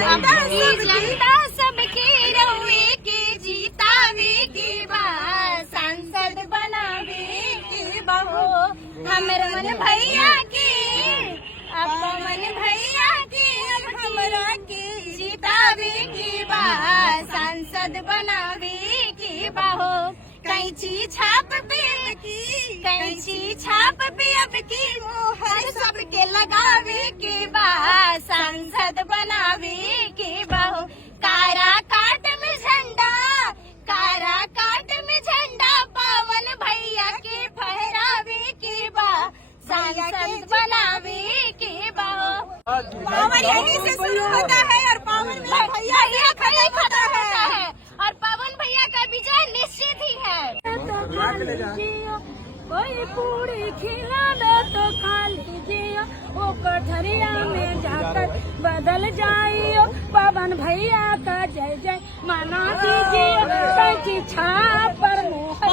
जनता सबकी रहुए के जीतावे के बा सांसद बनावे के बहो हमर मन भैया के अपन भैया के हमरा के जीतावे के बा सांसद बनावे के बहो कैंची छाप पे अब की मोहर सबके लगावे के बा सांसद बनावे के बाहो कारा काट में झंडा पावन भैया के फहरावे के बा सांसद बनावे के बाहो पावन यहीं से शुरू होता है और पावन में भैया खड़ा होता है और पवन भैया का विजय निश्चित ही है। कोई पूरी खिलाना तो खा लीजिए वो कठरिया में जाकर बदल जाइयो पवन भैया का जय जय मना दीजिए कैंची छाप पर मोहर